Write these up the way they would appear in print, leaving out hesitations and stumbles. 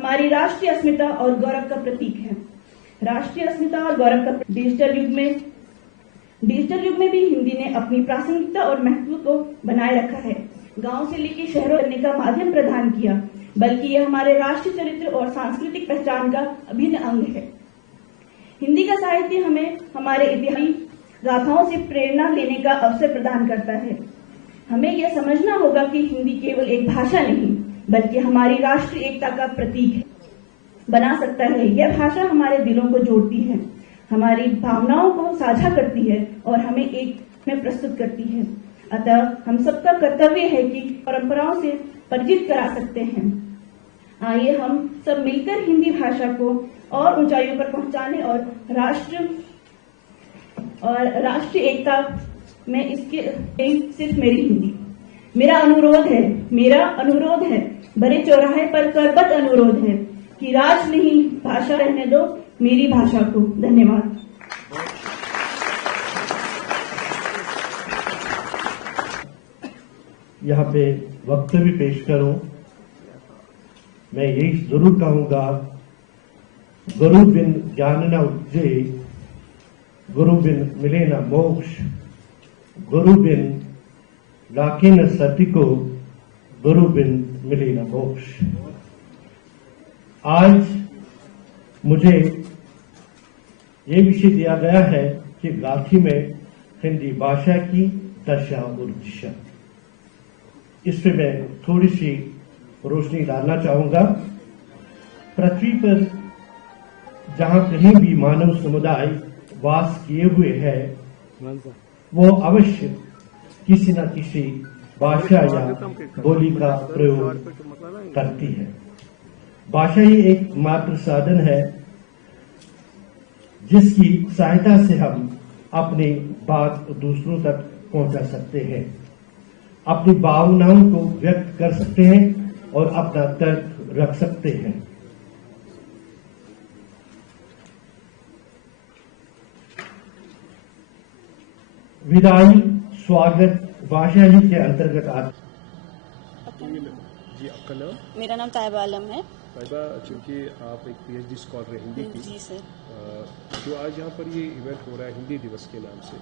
हमारी राष्ट्रीय अस्मिता और गौरव का प्रतीक है। राष्ट्रीय अस्मिता और गौरव का डिजिटल युग में भी हिंदी ने अपनी प्रासंगिकता और महत्व को बनाए रखा है। गांव से लेकर शहरों करने का माध्यम प्रदान किया, बल्कि यह हमारे राष्ट्रीय चरित्र और सांस्कृतिक पहचान का अभिन्न अंग है। हिंदी का साहित्य हमें हमारे इतिहास गाथाओं से प्रेरणा लेने का अवसर प्रदान करता है। हमें यह समझना होगा कि हिंदी केवल एक भाषा नहीं, बल्कि हमारी राष्ट्रीय एकता का प्रतीक बना सकता है। यह भाषा हमारे दिलों को जोड़ती है, हमारी भावनाओं को साझा करती है और हमें एक में प्रस्तुत करती है। अतः हम सबका कर्तव्य है कि परंपराओं से परिचित करा सकते हैं। आइए हम सब मिलकर हिंदी भाषा को और ऊंचाइयों पर पहुंचाने और राष्ट्रीय एकता में इसके सिर्फ मेरा अनुरोध है, बड़े चौराहे पर करबद्ध अनुरोध है कि राज नहीं भाषा रहने दो मेरी भाषा को। धन्यवाद। यहाँ पे वक्तव्य पेश करूं, मैं यही जरूर कहूंगा, गुरु बिन ज्ञान न उपजे, गुरु बिन मिले न मोक्ष, गुरु बिन लाके न सत्य को, गुरु बिन मिले न मोक्ष। आज मुझे ये विषय दिया गया है कि गाथी में हिंदी भाषा की दशा और दिशा, इस पे मैं थोड़ी सी रोशनी डालना चाहूंगा। पृथ्वी पर जहां कहीं भी मानव समुदाय वास किए हुए है, वो अवश्य किसी न किसी भाषा या बोली का प्रयोग करती है। भाषा ही एक मात्र साधन है जिसकी सहायता से हम अपनी बात दूसरों तक पहुंचा सकते हैं, अपनी भावनाओं को व्यक्त कर सकते हैं और अपना तर्क रख सकते हैं। विदाई स्वागत भाषा ही के अंतर्गत आते। जी, आपका नाम? मेरा नाम तायबा आलम है। तायबा, चूंकि आप एक पीएचडी स्कॉलर हैं हिंदी की, जी सर, जो आज यहाँ पर ये इवेंट हो रहा है हिंदी दिवस के नाम से,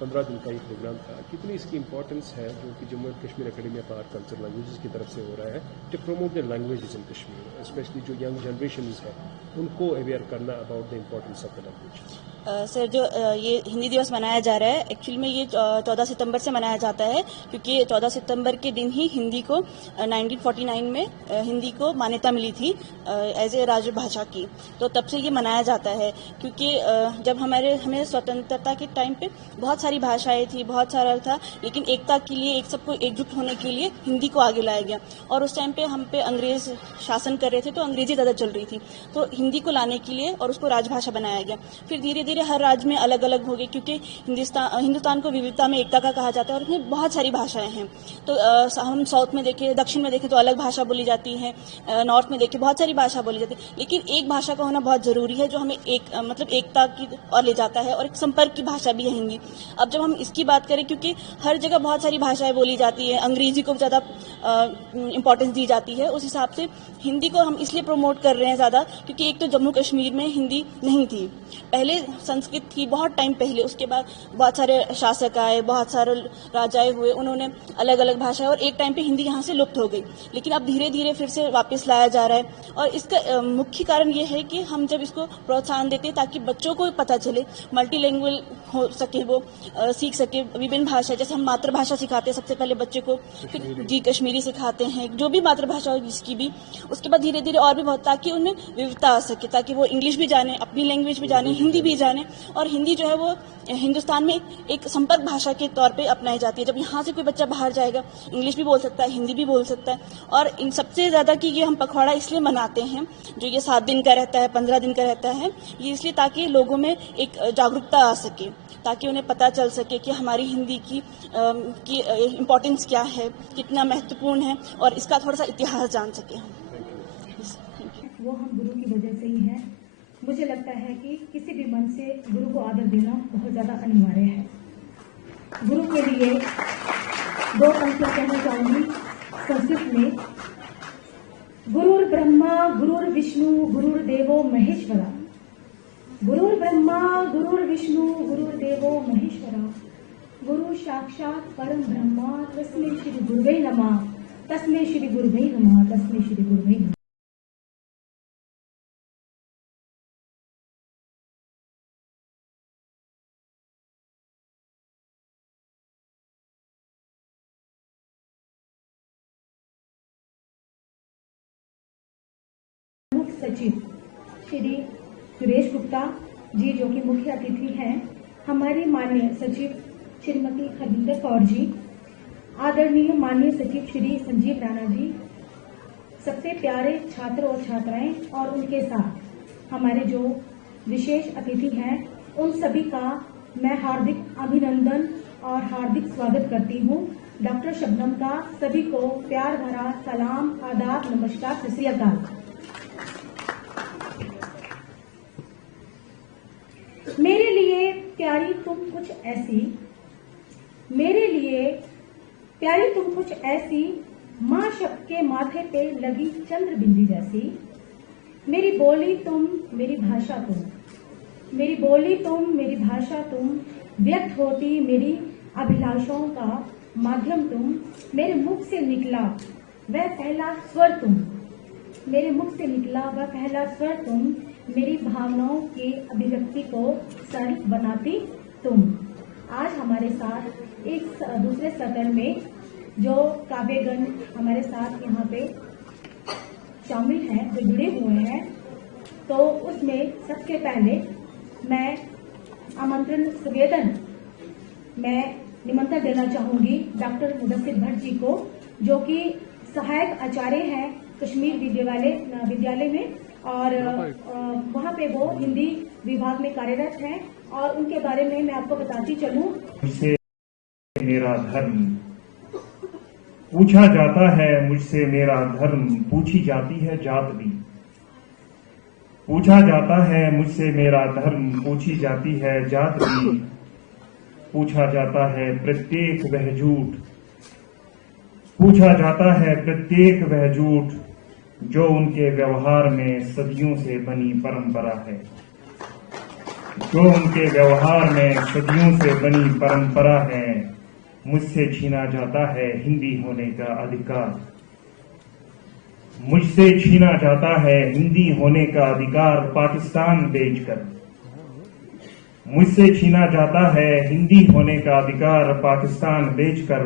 15 दिन का ये प्रोग्राम था, कितनी इसकी इंपॉर्टेंस है जो कि Jammu and Kashmir academy of art culture languages की तरफ से हो रहा है to promote the languages in Kashmir, specially जो यंग जनरेशन है उनको अवेयर करना about the importance of the language. Sir, जो ये हिंदी दिवस मनाया जा रहा है, एक्चुअली में ये 14 सितंबर से मनाया जाता है, क्योंकि 14 सितंबर के दिन ही हिंदी को 1949 में हिंदी को मान्यता मिली थी एज ए राजभाषा की। तो तब से ये मनाया जाता है, क्योंकि जब हमें स्वतंत्रता के टाइम पे बहुत सारी भाषाएं थी, बहुत सारा था, लेकिन एकता के लिए, एक सबको एकजुट होने के लिए हिंदी को आगे लाया गया। और उस टाइम पे हम पे अंग्रेज शासन कर रहे थे, तो अंग्रेजी ज़्यादा चल रही थी, तो हिंदी को लाने के लिए और उसको राजभाषा बनाया गया। फिर धीरे धीरे हर राज्य में अलग अलग हो गए, क्योंकि हिंदुस्तान को विविधता में एकता का कहा जाता है और इसमें बहुत सारी भाषाएं हैं। तो हम साउथ में देखें, दक्षिण में देखें तो अलग भाषा बोली जाती है, नॉर्थ में देखें बहुत सारी भाषा बोली जाती है, लेकिन एक भाषा का होना बहुत जरूरी है जो हमें मतलब एकता की ओर ले जाता है, और एक संपर्क की भाषा भी है हिंदी। अब जब हम इसकी बात करें, क्योंकि हर जगह बहुत सारी भाषाएं बोली जाती है, अंग्रेजी को ज़्यादा इंपॉर्टेंस दी जाती है, उस हिसाब से हिंदी को हम इसलिए प्रमोट कर रहे हैं ज़्यादा, क्योंकि एक तो जम्मू कश्मीर में हिंदी नहीं थी, पहले संस्कृत थी बहुत टाइम पहले, उसके बाद बहुत सारे शासक आए, बहुत सारे राजाएं हुए, उन्होंने अलग अलग भाषाएं, और एक टाइम पे हिंदी यहाँ से लुप्त हो गई, लेकिन अब धीरे धीरे फिर से वापस लाया जा रहा है। और इसका मुख्य कारण ये है कि हम जब इसको प्रोत्साहन देते हैं ताकि बच्चों को पता चले, मल्टीलैंग्वेज हो सके, वो सीख सके विभिन्न भाषा। जैसे हम मातृभाषा सिखाते हैं सबसे पहले बच्चे को, फिर जी कश्मीरी सिखाते हैं, जो भी मातृभाषा हो जिसकी भी, उसके बाद धीरे धीरे और भी बहुत, ताकि उनमें विविधता आ सके, ताकि वो इंग्लिश भी जाने, अपनी लैंग्वेज भी जाने, हिंदी भी जाने। और हिंदी जो है वो हिंदुस्तान में एक संपर्क भाषा के तौर पे अपनाई जाती है। जब यहाँ से कोई बच्चा बाहर जाएगा, इंग्लिश भी बोल सकता है, हिंदी भी बोल सकता है। और इन सबसे ज़्यादा कि ये हम पखवाड़ा इसलिए मनाते हैं, जो ये 7 दिन का रहता है, 15 दिन का रहता है, ये इसलिए ताकि लोगों में एक जागरूकता आ सके, ताकि उन्हें पता चल सके कि हमारी हिंदी की इम्पोर्टेंस क्या है, कितना महत्वपूर्ण है, और इसका थोड़ा सा इतिहास जान सके हम। वो हम गुरु की वजह से ही है। मुझे लगता है कि किसी भी मन से गुरु को आदर देना बहुत ज़्यादा अनिवार्य है। गुरु के लिए 2 पंक्तियां कहना चाहूंगी संस्कृत में। गुरुर्ब्रह्मा गुरुर्विष्णु गुरुर्देवो महेश्वरा। गुरुर्ब्रह्मा गुरुर्विष्णु गुरुर्देवो महेश्वरा। गुरु साक्षात परम ब्रह्मा तस्मै श्री गुरुवे नमः। तस्मै श्री गुरुवे नमः। तस्मै श्री गुरुवे नमः। मुख्य सचिव श्री सुरेश गुप्ता जी, जो कि मुख्य अतिथि हैं, हमारी माननीय सचिव श्रीमती खरविंदर कौर जी, आदरणीय माननीय सचिव श्री संजीव राणा जी, सबसे प्यारे छात्र और छात्राएं और उनके साथ हमारे जो विशेष अतिथि हैं, उन सभी का मैं हार्दिक अभिनंदन और हार्दिक स्वागत करती हूं। डॉक्टर शबनम का सभी को प्यार भरा सलाम, आदाब, नमस्कार, सत श्री अकाल। मेरे लिए प्यारी तुम कुछ ऐसी, मेरे लिए प्यारी तुम कुछ ऐसी, माँ शब्द के माथे पे लगी चंद्र बिंदी जैसी। मेरी बोली तुम, मेरी भाषा तुम, मेरी बोली तुम, मेरी भाषा तुम, व्यक्त होती मेरी अभिलाषाओं का माध्यम तुम। मेरे मुख से निकला वह पहला स्वर तुम, मेरे मुख से निकला वह पहला स्वर तुम। मेरी भावनाओं की अभिव्यक्ति को सरल बनाती तुम। आज हमारे साथ एक दूसरे सत्र में जो काव्यगण हमारे साथ यहाँ पे शामिल हैं, जो जुड़े हुए हैं, तो उसमें सबसे पहले मैं आमंत्रण सुवेदन मैं निमंत्रण देना चाहूंगी डॉक्टर मुदस्सिर भट्ट जी को, जो कि सहायक आचार्य हैं कश्मीर विद्यालय में, और वहाँ पे वो हिंदी विभाग में कार्यरत हैं। और उनके बारे में मैं आपको बताती चलूं। मुझसे मेरा धर्म पूछा जाता है, मुझसे मेरा धर्म पूछी जाती है जात भी। पूछा जाता है मुझसे मेरा धर्म पूछी जाती है जात भी। पूछा जाता है प्रत्येक वह झूठ, पूछा जाता है प्रत्येक वह झूठ, जो उनके व्यवहार में सदियों से बनी परंपरा है। जो उनके व्यवहार में सदियों से बनी परंपरा है। मुझसे छीना जाता है हिंदी होने का अधिकार, मुझसे छीना जाता है हिंदी होने का अधिकार पाकिस्तान बेचकर। मुझसे छीना जाता है हिंदी होने का अधिकार पाकिस्तान बेचकर।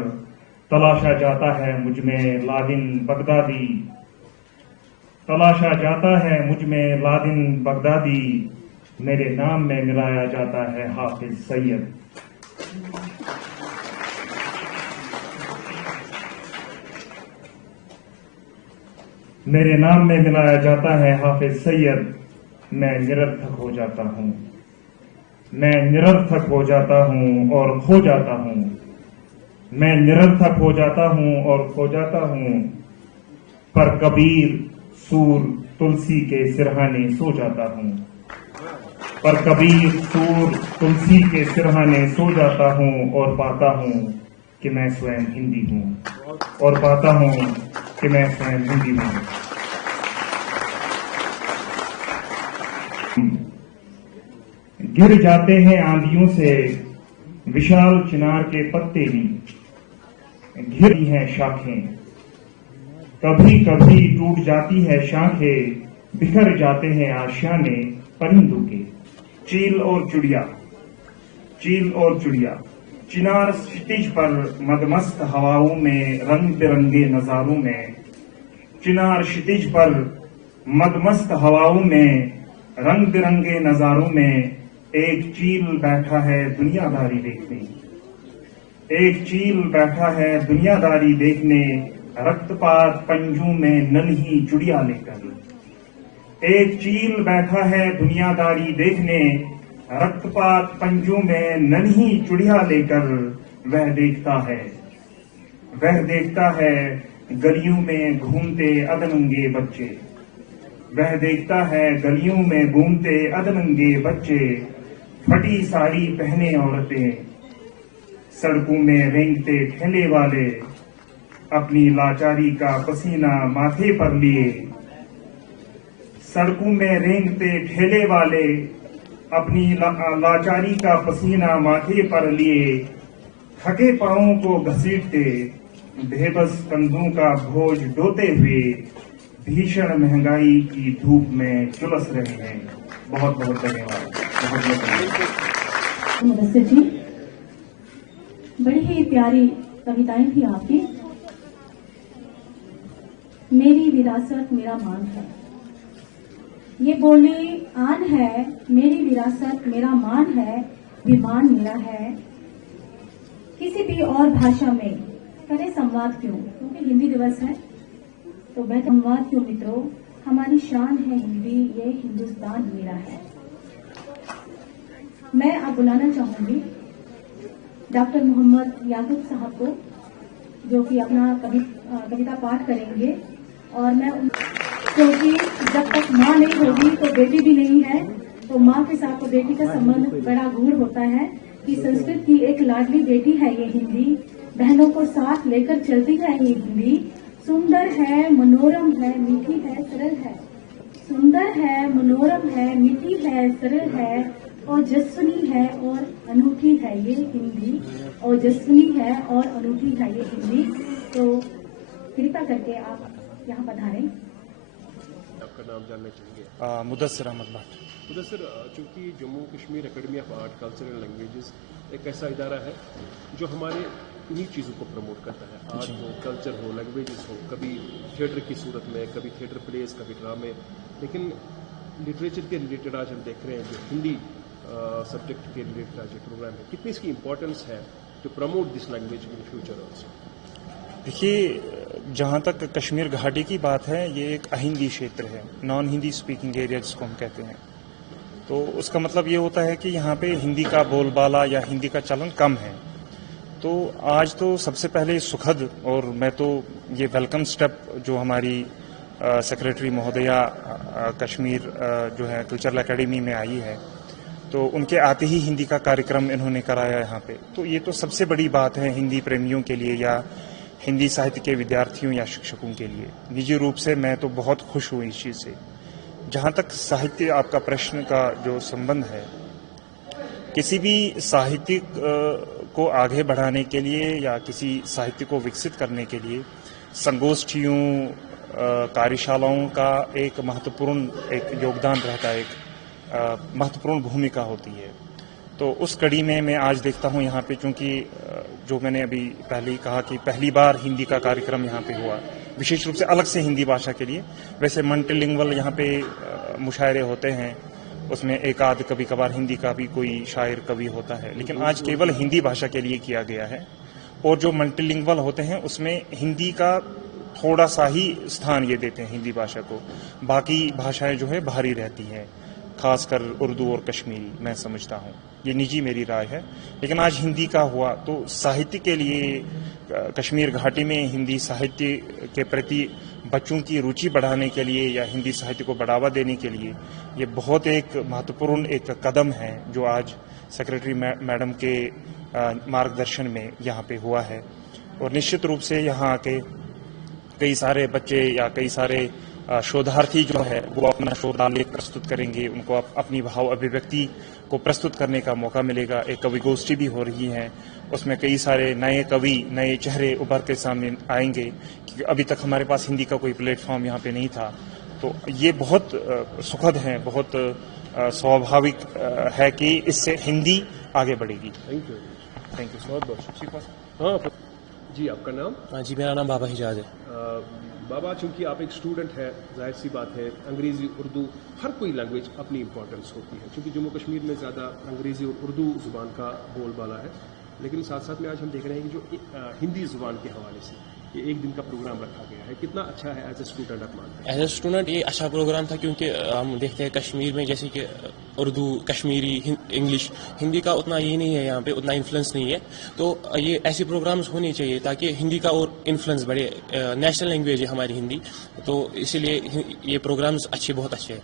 तलाशा जाता है मुझ में लादिन बगदादी, तलाशा जाता है मुझ में लादिन बगदादी। मेरे नाम में मिलाया जाता है हाफिज सैयद। मेरे नाम में मिलाया जाता है हाफिज सैयद। मैं निरर्थक हो जाता हूँ, मैं निरर्थक हो जाता हूँ और खो जाता हूँ। मैं निरर्थक हो जाता हूँ और खो जाता हूँ। पर कबीर सूर तुलसी के सिरहाने सो जाता हूँ। पर कबीर सूर तुलसी के सिरहाने सो जाता हूँ और पाता हूँ कि मैं स्वयं हिंदी हूँ, और पाता हूँ कि मैं स्वयं हिंदी हूँ। गिर जाते हैं आंधियों से विशाल चिनार के पत्ते भी, घिरी हैं शाखें, कभी कभी टूट जाती है शाखें, बिखर जाते हैं आशियाने परिंदों के। चील और चिड़िया, चील और चिड़िया, चिनार क्षितिज पर मदमस्त हवाओं में रंग बिरंगे नजारों में। चिनार क्षितिज पर मदमस्त हवाओं में रंग बिरंगे नजारों में। एक चील बैठा है दुनियादारी देखने, एक चील बैठा है दुनियादारी देखने, रक्तपात पंजों में नन्ही चुड़िया लेकर। एक चील बैठा है दुनियादारी देखने, रक्तपात पंजों में नन्ही चुड़िया लेकर। वह देखता है गलियों में घूमते अधनंगे बच्चे। वह देखता है गलियों में घूमते अधनंगे बच्चे। फटी साड़ी पहने औरतें, सड़कों में रेंगते ठेले वाले, अपनी लाचारी का पसीना माथे पर लिए। सड़कों में रेंगते ठेले वाले अपनी लाचारी का पसीना माथे पर लिए थके पांवों को घसीटते बेबस कंधों का बोझ ढोते हुए भीषण महंगाई की धूप में झुलस रहे हैं। बहुत बहुत धन्यवाद। बहुत बहुत धन्यवाद। मुदस्सिर जी, बड़ी ही प्यारी कविताएं थी आपकी। मेरी विरासत मेरा मान है, ये बोली आन है। मेरी विरासत मेरा मान है, विमान मेरा है। किसी भी और भाषा में करे संवाद क्यों, क्योंकि हिंदी दिवस है तो वह संवाद क्यों मित्रों, हमारी शान है हिंदी, ये हिंदुस्तान मेरा है। मैं अब बुलाना चाहूंगी डॉक्टर मोहम्मद याकूब साहब को, जो कि अपना कविता पाठ करेंगे। और मैं क्योंकि जब तक माँ नहीं होगी तो बेटी भी नहीं है, तो माँ के साथ तो बेटी का संबंध बड़ा गूढ़ होता है कि संस्कृत की एक लाडली बेटी है ये हिंदी, बहनों को साथ लेकर चलती है ये हिंदी। सुंदर है, मनोरम है, मीठी है, सरल है। सुंदर है, मनोरम है, मीठी है, सरल है, ओजस्विनी है और अनूठी है ये हिंदी। ओजस्विनी है और अनूठी है ये हिंदी। तो कृपा करके आप यहाँ पधारें। आपका नाम जानना चाहेंगे? मुदस्सिर अहमद भट्ट। मुदस्सिर, चूंकि Jammu Kashmir academy of art culture and languages एक ऐसा इदारा है जो हमारे इन्हीं चीज़ों को प्रमोट करता है, आर्ट हो, कल्चर हो, लैंग्वेजेस हो, कभी थिएटर की सूरत में, कभी थिएटर प्लेस, कभी ड्रामे। लेकिन लिटरेचर के रिलेटेड आज हम देख रहे हैं जो हिंदी सब्जेक्ट के रिलेटेड आज प्रोग्राम है, कितनी इसकी इंपॉर्टेंस है to promote this language in future also? देखिए, जहाँ तक कश्मीर घाटी की बात है, ये एक अहिंदी क्षेत्र है, नॉन हिंदी स्पीकिंग एरिया जिसको हम कहते हैं। तो उसका मतलब ये होता है कि यहाँ पे हिंदी का बोलबाला या हिंदी का चलन कम है। तो आज तो सबसे पहले सुखद, और मैं तो ये वेलकम स्टेप जो हमारी सेक्रेटरी महोदया कश्मीर जो है कल्चरल एकेडमी में आई है, तो उनके आते ही हिंदी का कार्यक्रम इन्होंने कराया यहाँ पे। तो ये तो सबसे बड़ी बात है हिंदी प्रेमियों के लिए या हिंदी साहित्य के विद्यार्थियों या शिक्षकों के लिए। निजी रूप से मैं तो बहुत खुश हूँ इस चीज़ से। जहाँ तक साहित्य आपका प्रश्न का जो संबंध है, किसी भी साहित्यिक को आगे बढ़ाने के लिए या किसी साहित्य को विकसित करने के लिए संगोष्ठियों, कार्यशालाओं का एक महत्वपूर्ण योगदान रहता है, एक महत्वपूर्ण भूमिका होती है। तो उस कड़ी में मैं आज देखता हूँ यहाँ पे, चूंकि जो मैंने अभी पहले ही कहा कि पहली बार हिंदी का कार्यक्रम यहाँ पे हुआ, विशेष रूप से अलग से हिंदी भाषा के लिए। वैसे मल्टीलिंगुअल यहाँ पे मुशायरे होते हैं, उसमें एक आध कभी कभार हिंदी का भी कोई शायर कवि होता है, लेकिन आज केवल हिंदी भाषा के लिए किया गया है। और जो मल्टीलिंगुअल होते हैं उसमें हिंदी का थोड़ा सा ही स्थान ये देते हैं हिंदी भाषा को, बाकी भाषाएं जो है बाहरी रहती हैं, खासकर उर्दू और कश्मीरी, मैं समझता हूँ। ये निजी मेरी राय है। लेकिन आज हिंदी का हुआ तो साहित्य के लिए, कश्मीर घाटी में हिंदी साहित्य के प्रति बच्चों की रुचि बढ़ाने के लिए या हिंदी साहित्य को बढ़ावा देने के लिए ये बहुत एक महत्वपूर्ण एक कदम है जो आज सेक्रेटरी मैडम के मार्गदर्शन में यहाँ पे हुआ है। और निश्चित रूप से यहाँ आके कई सारे बच्चे या कई सारे शोधार्थी जो है वो अपना शोधालेख प्रस्तुत करेंगे, उनको अपनी भाव अभिव्यक्ति को प्रस्तुत करने का मौका मिलेगा। एक कवि गोष्ठी भी हो रही है, उसमें कई सारे नए कवि, नए चेहरे उभर के सामने आएंगे, क्योंकि अभी तक हमारे पास हिंदी का कोई प्लेटफॉर्म यहाँ पे नहीं था। तो ये बहुत सुखद है, बहुत स्वाभाविक है कि इससे हिंदी आगे बढ़ेगी। थैंक यू बहुत बहुत। हाँ जी, आपका नाम? हाँ जी, मेरा नाम बाबा हिजाज है। बाबा, चूंकि आप एक स्टूडेंट है, जाहिर सी बात है अंग्रेज़ी, उर्दू, हर कोई लैंग्वेज अपनी इंपॉर्टेंस होती है। चूंकि जम्मू कश्मीर में ज़्यादा अंग्रेज़ी और उर्दू ज़ुबान का बोलबाला है, लेकिन साथ साथ में आज हम देख रहे हैं कि जो हिंदी ज़ुबान के हवाले से ये एक दिन का प्रोग्राम रखा गया है, कितना अच्छा है एज ए स्टूडेंट आप मानते हैं? एज ए स्टूडेंट ये अच्छा प्रोग्राम था, क्योंकि हम देखते हैं कश्मीर में जैसे कि उर्दू, कश्मीरी, इंग्लिश, हिंदी का उतना ये नहीं है, यहाँ पे उतना इन्फ्लुएंस नहीं है। तो ये ऐसे प्रोग्राम्स होने चाहिए ताकि हिंदी का और इन्फ्लुएंस बढ़े। नेशनल लैंग्वेज है हमारी हिंदी, तो इसीलिए ये प्रोग्राम्स बहुत अच्छे हैं।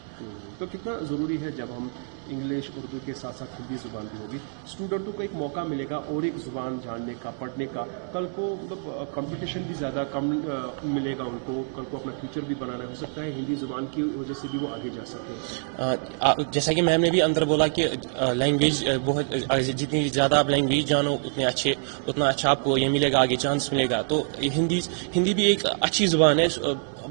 तो कितना ज़रूरी है जब हम इंग्लिश उर्दू के साथ साथ हिंदी ज़ुबान भी होगी। स्टूडेंटों को एक मौका मिलेगा और एक ज़ुबान जानने का, पढ़ने का। कल को मतलब कंपटीशन भी ज़्यादा कम मिलेगा उनको, कल को अपना फ्यूचर भी बनाना हो सकता है हिंदी ज़ुबान की वजह से भी वो आगे जा सकें। जैसा कि मैम ने भी अंदर बोला कि लैंग्वेज बहुत, जितनी ज़्यादा आप लैंग्वेज जानो उतना अच्छा आपको ये मिलेगा, आगे चांस मिलेगा। तो हिंदी भी एक अच्छी ज़ुबान है,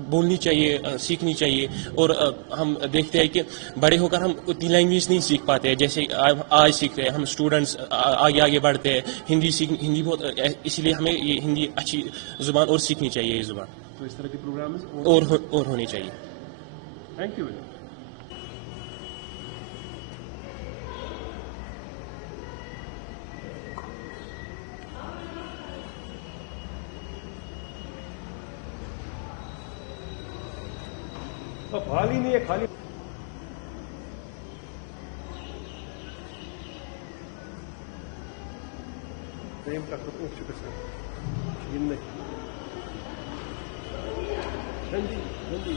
बोलनी चाहिए, सीखनी चाहिए। और हम देखते हैं कि बड़े होकर हम उतनी लैंग्वेज नहीं सीख पाते हैं जैसे आज सीखते हैं। हम स्टूडेंट्स आगे बढ़ते हैं, हिंदी बहुत, इसलिए हमें ये हिंदी अच्छी ज़ुबान और सीखनी चाहिए, ये ज़ुबान तो इस तरह के प्रोग्राम और होनी चाहिए। Thank you. तो खाली नहीं है, खाली प्रेम का शुक्र सर। जल्दी जल्दी